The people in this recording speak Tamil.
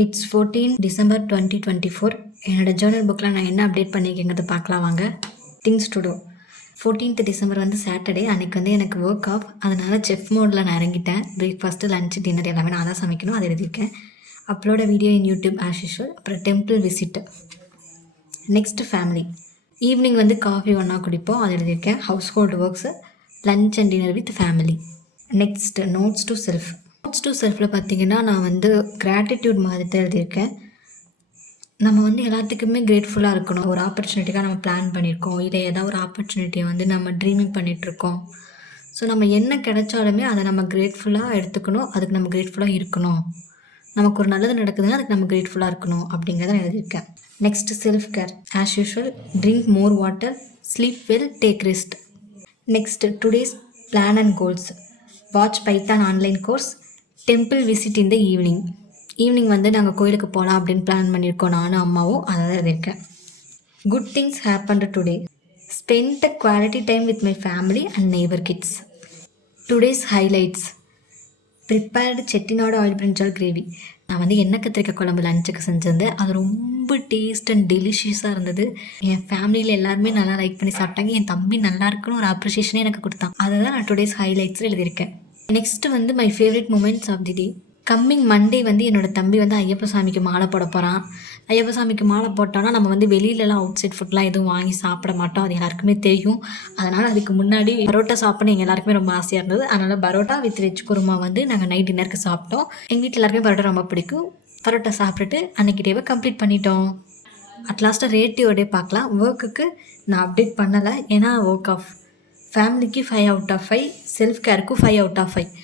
It's 14 December 2024. என்னோட ஜேர்னல் புக்கில் நான் என்ன அப்டேட் பண்ணியிருக்கேங்கிறது பார்க்கலாம் வாங்க. Things to do. 14th December வந்து சாட்டர்டே. அன்றைக்கி வந்து எனக்கு ஒர்க் ஆஃப். அதனால் செஃப் மோடில் நான் இறங்கிட்டேன். பிரேக்ஃபாஸ்ட்டு லஞ்ச் டின்னர் எல்லாமே நான் தான் சமைக்கணும், அதை எழுதியிருக்கேன். Upload video in YouTube as usual. அப்புறம் temple visit. Next family. Evening வந்து காஃபி ஒன்றா குடிப்போம், அதை எழுதியிருக்கேன். Household works, lunch and dinner with family. Next notes to self. Notes to செல்ஃபில் பார்த்திங்கன்னா நான் வந்து கிராட்டிடியூட் மாதிரி தான் எழுதியிருக்கேன். நம்ம வந்து எல்லாத்துக்குமே கிரேட்ஃபுல்லாக இருக்கணும். ஒரு ஆப்பர்ச்சுனிட்டிக்காக நம்ம பிளான் பண்ணியிருக்கோம், இல்லை ஏதாவது ஒரு ஆப்பர்ச்சுனிட்டியை வந்து நம்ம ட்ரீமிங் பண்ணிகிட்ருக்கோம். ஸோ நம்ம என்ன கிடைச்சாலுமே அதை நம்ம கிரேட்ஃபுல்லாக எடுத்துக்கணும், அதுக்கு நம்ம கிரேட்ஃபுல்லாக இருக்கணும். நமக்கு ஒரு நல்லது நடக்குதுன்னா அதுக்கு நம்ம கிரேட்ஃபுல்லாக இருக்கணும் அப்படிங்கிறத நான் எழுதியிருக்கேன். Next self care. As usual, drink more water, sleep well, take rest. Next today's plan and goals. Watch Python online course, temple visit in the evening. Evening வந்து நாங்கள் கோயிலுக்கு போகலாம் அப்படின்னு பிளான் பண்ணியிருக்கோம், நானும் அம்மாவும். அதை தான் எழுதியிருக்கேன். Good things happened today. Spend a quality time with my family and neighbour kids. Today's highlights. Prepared Chettinad oil brinjal gravy. நான் வந்து எண்ணெய் கத்திரிக்காய் குழம்பு லஞ்சுக்கு செஞ்சிருந்தேன். அது ரொம்ப டேஸ்ட் அண்ட் டெலிஷியஸாக இருந்தது. என் ஃபேமிலியில் எல்லாருமே நல்லா லைக் பண்ணி சாப்பிட்டாங்க. என் தம்பி நல்லா இருக்குன்னு ஒரு அப்ரிஷியேஷனே எனக்கு கொடுத்தான். அதை தான் நான் டுடேஸ் ஹைலைட்ஸில் எழுதியிருக்கேன். நெக்ஸ்ட்டு வந்து my favourite moments of the day. Coming Monday வந்து என்னோடய தம்பி வந்து ஐயப்ப சாமிக்கு மாலை போட போகிறான். ஐயப்ப சாமிக்கு மாலை போட்டோன்னா நம்ம வந்து வெளியிலலாம் அவுட் சைட் ஃபுட்லாம் எதுவும் வாங்கி சாப்பிட மாட்டோம், அது எல்லாருக்குமே தெரியும். அதனால் அதுக்கு முன்னாடி பரோட்டா சாப்பிட்ணும் எங்கள் எல்லாருக்குமே ரொம்ப ஆசையாக இருந்தது. அதனால் பரோட்டா வித் வெஜ் குருமா வந்து நாங்கள் நைட் டின்னருக்கு சாப்பிட்டோம். எங்கள் வீட்டில் எல்லாருக்குமே பரோட்டா ரொம்ப பிடிக்கும். பரோட்டா சாப்பிட்டுட்டு அன்றைக்கி டேவை கம்ப்ளீட் பண்ணிட்டோம். அட்லாஸ்ட்டாக ரேட்டிவ் டே பார்க்கலாம். ஒர்க்குக்கு நான் அப்டேட் பண்ணலை, ஏன்னா ஒர்க் ஆஃப். ஃபேமிலிக்கு 5 out of 5, செல்ஃப் கேருக்கு 5 out of 5.